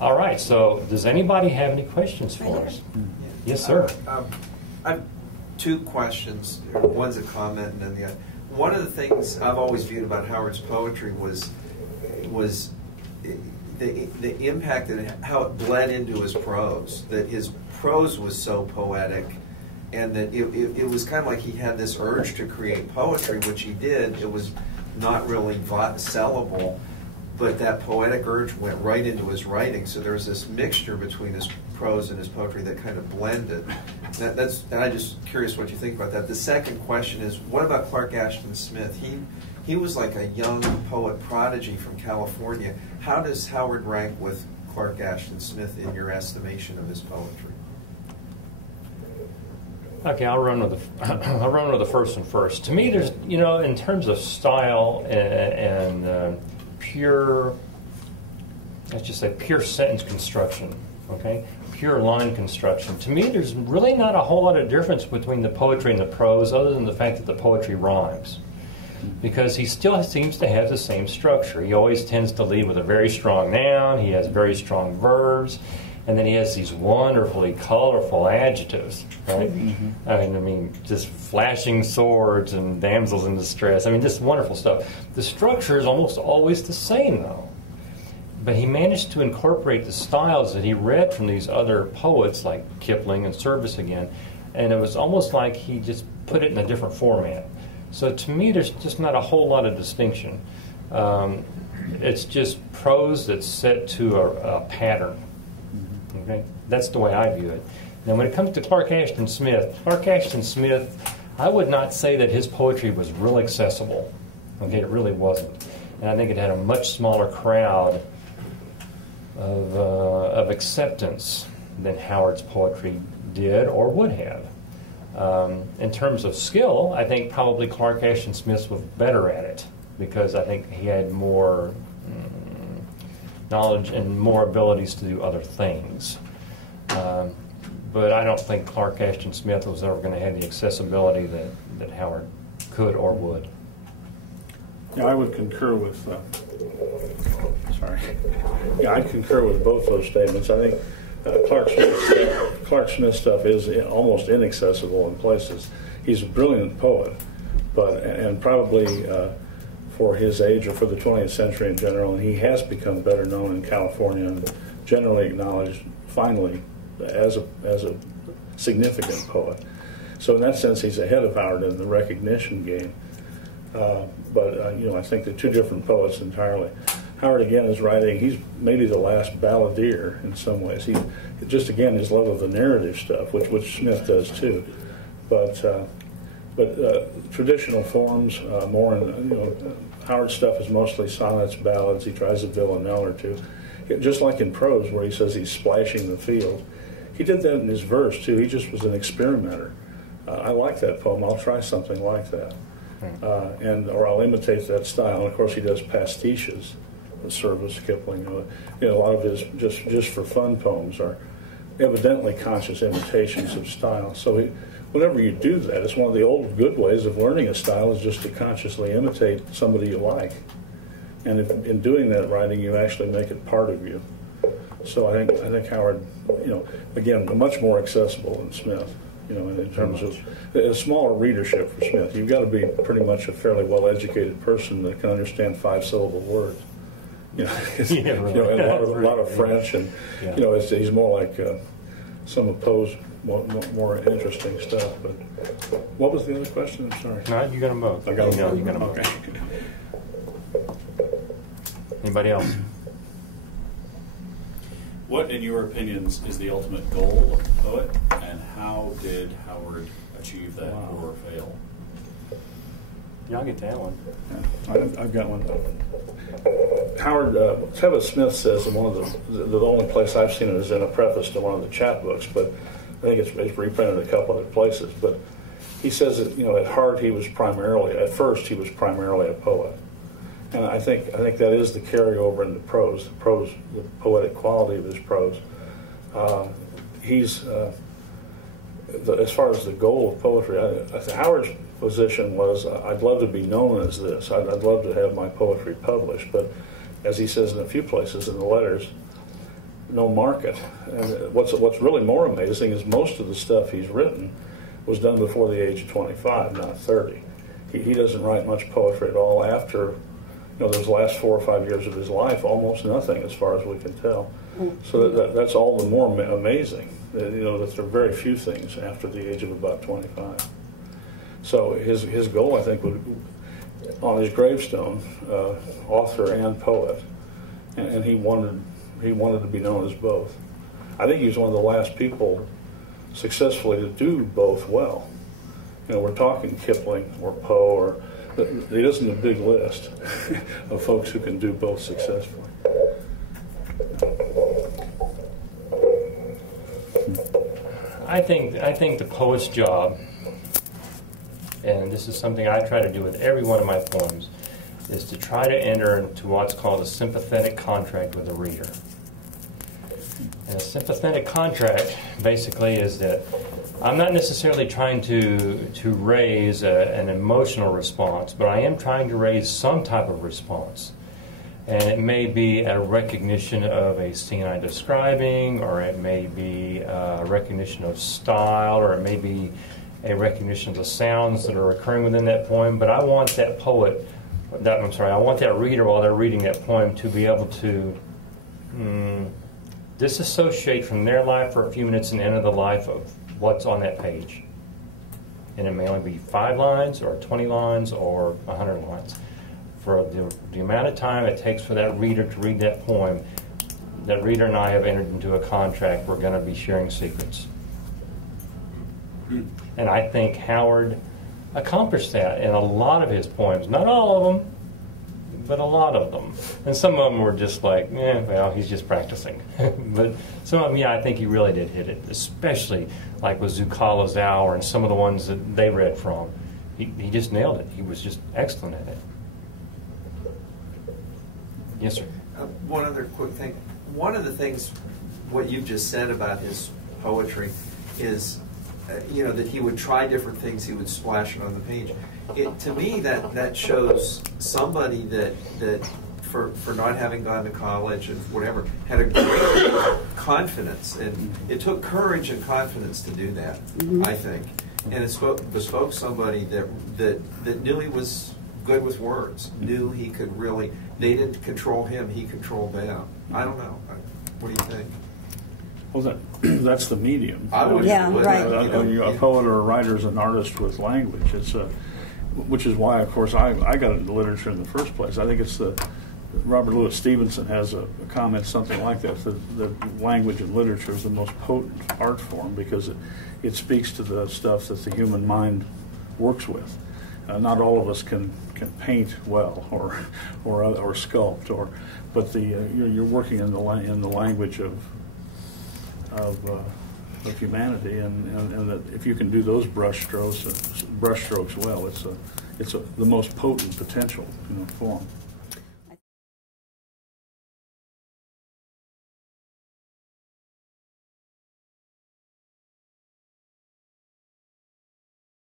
All right, so does anybody have any questions for us? Yes, sir. I have two questions. One's a comment and then the other. One of the things I've always viewed about Howard's poetry was the impact and how it bled into his prose. That his prose was so poetic, and that it was kind of like he had this urge to create poetry, which he did. It was not really sellable, but that poetic urge went right into his writing. So there was this mixture between his prose and his poetry that kind of blended. And I'm just curious what you think about that. The second question is, what about Clark Ashton Smith? He was like a young poet prodigy from California. How does Howard rank with Clark Ashton Smith in your estimation of his poetry? Okay, I'll run with the first one first. To me, there's, in terms of style and pure, let's just say pure sentence construction, okay? Pure line construction. To me, there's really not a whole lot of difference between the poetry and the prose, other than the fact that the poetry rhymes. Because he still seems to have the same structure. He always tends to lead with a very strong noun, he has very strong verbs, and then he has these wonderfully colorful adjectives, right? Mm-hmm. I mean, just flashing swords and damsels in distress. I mean, just wonderful stuff. The structure is almost always the same, though. But he managed to incorporate the styles that he read from these other poets, like Kipling and Service again, and it was almost like he just put it in a different format. So to me, there's just not a whole lot of distinction. It's just prose that's set to a pattern. Okay, that's the way I view it. Now, when it comes to Clark Ashton Smith, I would not say that his poetry was real accessible. Okay, it really wasn't, and I think it had a much smaller crowd of acceptance than Howard's poetry did or would have. In terms of skill, I think probably Clark Ashton Smith was better at it, because I think he had more knowledge and more abilities to do other things. But I don't think Clark Ashton Smith was ever going to have the accessibility that Howard could or would. Yeah, I would concur with. I concur with both those statements. I think Clark Smith stuff is almost inaccessible in places. He's a brilliant poet, and probably for his age or for the 20th century in general, and he has become better known in California and generally acknowledged finally as a significant poet. So in that sense, he's ahead of Howard in the recognition game. But I think they're two different poets entirely. Howard, again, is writing, he's maybe the last balladeer in some ways. He just, again, his love of the narrative stuff, which Smith does too. But traditional forms, more in, Howard's stuff is mostly sonnets, ballads. He tries a villanelle or two. Just like in prose, where he says he's splashing the field. He did that in his verse too. He just was an experimenter. I like that poem. I'll try something like that. Or I'll imitate that style. And of course, he does pastiches. Service, Kipling, a lot of his just for fun poems are evidently conscious imitations of style. So whenever you do that, it's one of the old good ways of learning a style is just to consciously imitate somebody you like. And if, in doing that writing, you actually make it part of you. So I think Howard, again, much more accessible than Smith. In terms of a smaller readership for Smith, you've got to be pretty much a fairly well-educated person that can understand 5-syllable words. And a lot of French, and he's more like some of Poe's more interesting stuff. But what was the other question? I'm sorry. No, you got them both. I got them both. You got them both. Okay. Anybody else? What, in your opinions, is the ultimate goal of the poet, and how did Howard achieve that or fail? Yeah, I'll get that one. Yeah, I've got one. Howard, Tevin Smith says in one of the only place I've seen it is in a preface to one of the chapbooks, but I think it's reprinted a couple other places. But he says that at heart at first he was primarily a poet, and I think that is the carryover into prose. The poetic quality of his prose. As far as the goal of poetry, Howard's position was, I'd love to be known as this. I'd love to have my poetry published, but as he says in a few places in the letters, no market. And what's really more amazing is most of the stuff he's written was done before the age of 25, not 30. He doesn't write much poetry at all after, those last 4 or 5 years of his life, almost nothing as far as we can tell. So that's all the more amazing, that there are very few things after the age of about 25. So his goal, I think, would, on his gravestone, author and poet, and he wanted to be known as both. I think he was one of the last people successfully to do both well. We're talking Kipling or Poe, he doesn't have a big list of folks who can do both successfully. I think the poet's job, and this is something I try to do with every one of my poems, is to try to enter into what's called a sympathetic contract with the reader. And a sympathetic contract basically is that I'm not necessarily trying to raise an emotional response, but I am trying to raise some type of response. And it may be a recognition of a scene I'm describing, or it may be a recognition of style, or it may be a recognition of the sounds that are occurring within that poem. But I want that I want that reader, while they're reading that poem, to be able to disassociate from their life for a few minutes and enter the life of what's on that page. And it may only be 5 lines, or 20 lines, or 100 lines. For the amount of time it takes for that reader to read that poem, that reader and I have entered into a contract. We're going to be sharing secrets. And I think Howard accomplished that in a lot of his poems. Not all of them, but a lot of them. And some of them were just like, well, he's just practicing. But some of them, I think he really did hit it, especially like with Zucala's Hour and some of the ones that they read from. He just nailed it. He was just excellent at it. Yes, sir. One other quick thing. One of the things, what you've just said about his poetry is, that he would try different things, he would splash it on the page. To me, that shows somebody that for not having gone to college and whatever, had a great confidence. And it took courage and confidence to do that, I think. And it bespoke somebody that knew he was good with words, knew he could really, they didn't control him, he controlled them. I don't know. What do you think? Well, that's the medium. I would, right. A poet or a writer is an artist with language. Which is why, of course, I got into literature in the first place. I think it's Robert Louis Stevenson has a comment something like that. The language in literature is the most potent art form because it speaks to the stuff that the human mind works with. Not all of us can paint well or sculpt, but you're working in the language of humanity, and that if you can do those brushstrokes well, it's the most potent potential form.